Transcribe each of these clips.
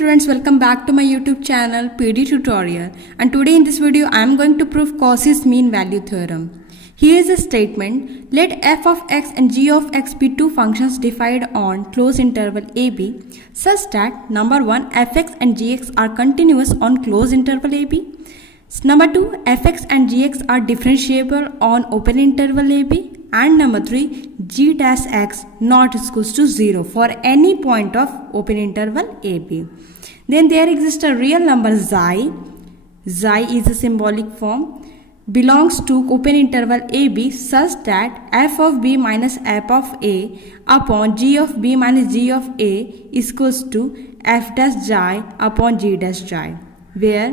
students, welcome back to my YouTube channel PD Tutorial, and today in this video I am going to prove Cauchy's mean value theorem. Here is a statement: let f of x and g of x be two functions defined on closed interval ab such that number 1 fx and gx are continuous on closed interval ab. Number 2, fx and gx are differentiable on open interval ab. And number 3, g dash x not equals to 0 for any point of open interval ab. Then there exists a real number xi. Xi is a symbolic form, belongs to open interval ab such that f of b minus f of a upon g of b minus g of a is equals to f dash xi upon g dash xi, where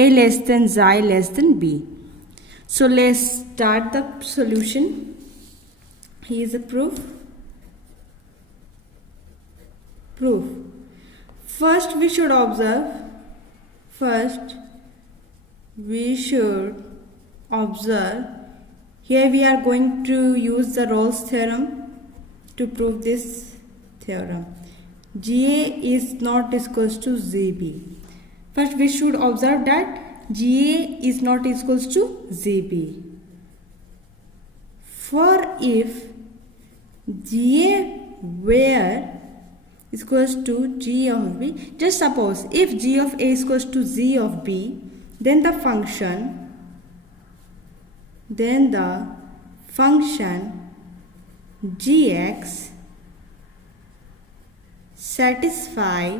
a less than xi less than b. So let's start the solution. Here is a proof. First we should observe here we are going to use the Rolle's theorem to prove this theorem. GA is not equals to ZB. First we should observe that GA is not equals to ZB. For if GA where is equals to G of B, just suppose if G of A is equals to Z of B, then the function Gx satisfy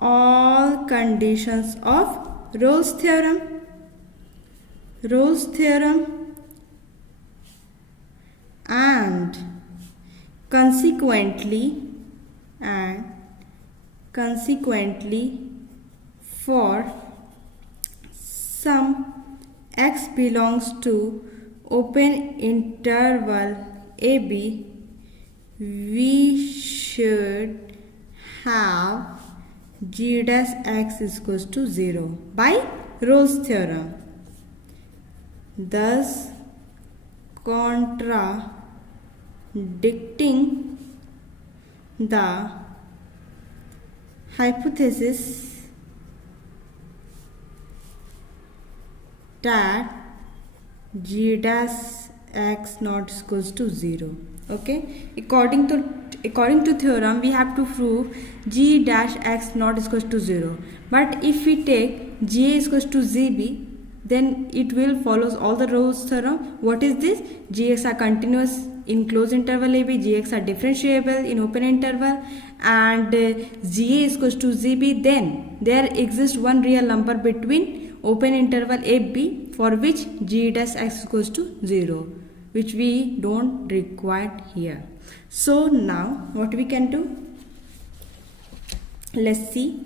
all conditions of Rolle's theorem. And consequently for some x belongs to open interval ab, we should have g dash x is equals to 0 by Rolle's theorem, thus contradicting the hypothesis that g dash x not equals to 0. Okay, according to theorem we have to prove g dash x not equals to 0, but if we take g is equals to zb, then it will follows all the Rolle's theorem. What is this? Gx are continuous in closed interval ab, gx are differentiable in open interval, and ga is equals to zb. Then there exists one real number between open interval ab for which g dash x equals to 0, which we don't require here. So now what we can do? Let's see.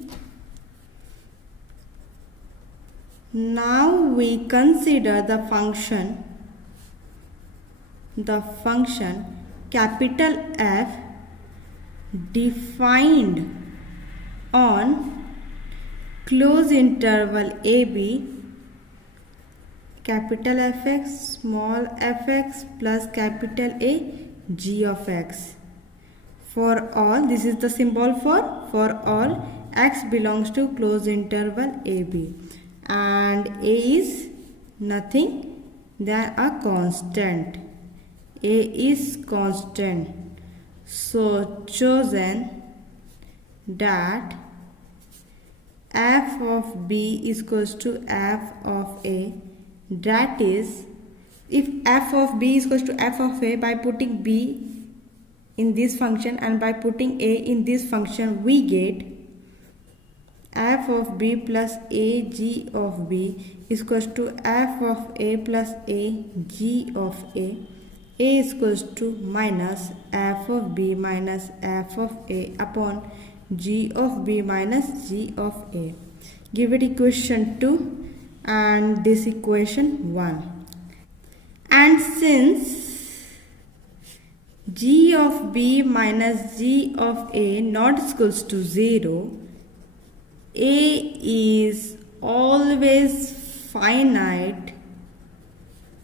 Now we consider the function capital F defined on closed interval AB, capital Fx, small fx plus capital A, g of x. For all, this is the symbol for all x belongs to closed interval AB. And A is nothing than a constant. A is constant. So chosen that f of b is equals to f of a. That is, if f of b is equals to f of a, by putting b in this function and by putting a in this function, we get f of b plus a g of b is equals to f of a plus a g of a is equals to minus f of b minus f of a upon g of b minus g of a. Give it equation 2 and this equation 1. And since g of b minus g of a not equals to 0, a is always finite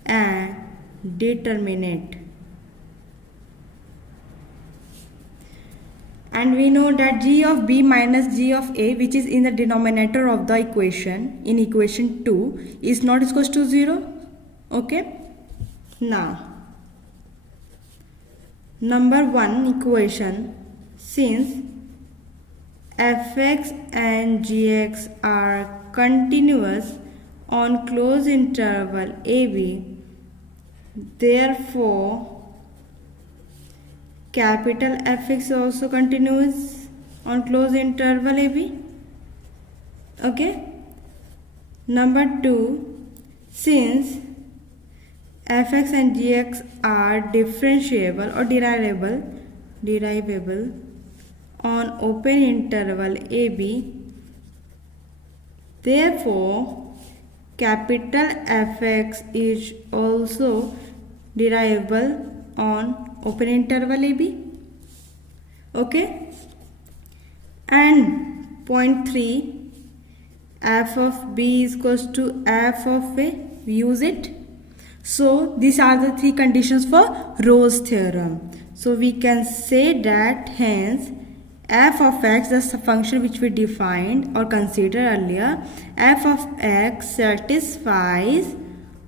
and determinate. And we know that g of b minus g of a, which is in the denominator of the equation, in equation 2, is not equals to 0. Okay. Now, number 1 equation, since fx and gx are continuous on closed interval ab, therefore capital Fx also continuous on closed interval AB. Okay. Number 2, since Fx and Gx are differentiable or derivable on open interval AB, therefore capital Fx is also derivable on open interval AB. Okay. And point 3, f of b is equals to f of a. We use it. So these are the 3 conditions for Rolle's theorem. So we can say that hence f of x, the function which we defined or considered earlier, f of x satisfies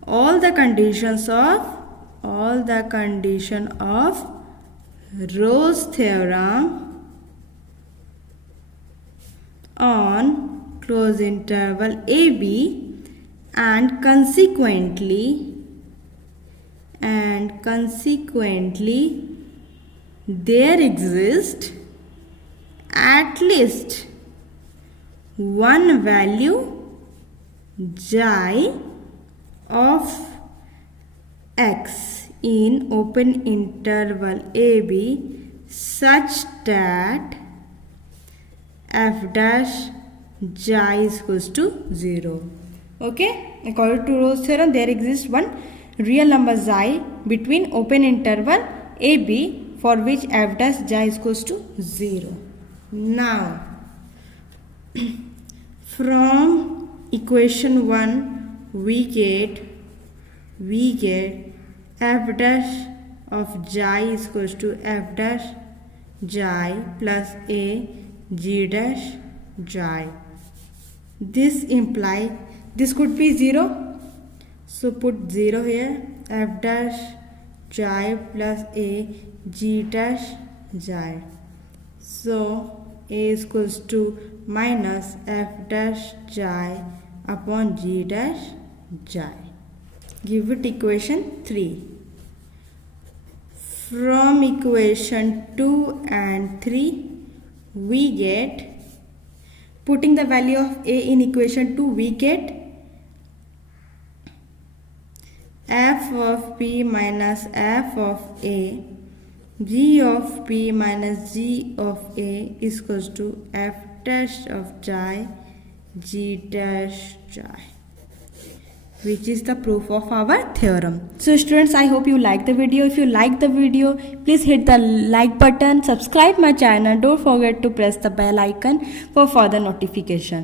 all the conditions of Rolle's theorem on closed interval AB, and consequently there exists at least one value xi of x in open interval AB such that f dash xi is equals to 0. Okay, according to Rolle's theorem, there exists one real number xi between open interval AB for which f dash xi is equals to 0. Now, from equation 1 we get f dash of xi is equals to f dash xi plus a g dash xi. This implies this could be 0. So put 0 here. F dash xi plus a g dash xi. So a is equals to minus f dash xi upon g dash xi. Give it equation 3. From equation 2 and 3 we get, putting the value of a in equation 2, we get f of p minus f of a, g of p minus g of a is equals to f dash of xi g dash xi, which is the proof of our theorem. So students, I hope you like the video. If you like the video, please hit the like button, subscribe my channel, don't forget to press the bell icon for further notification.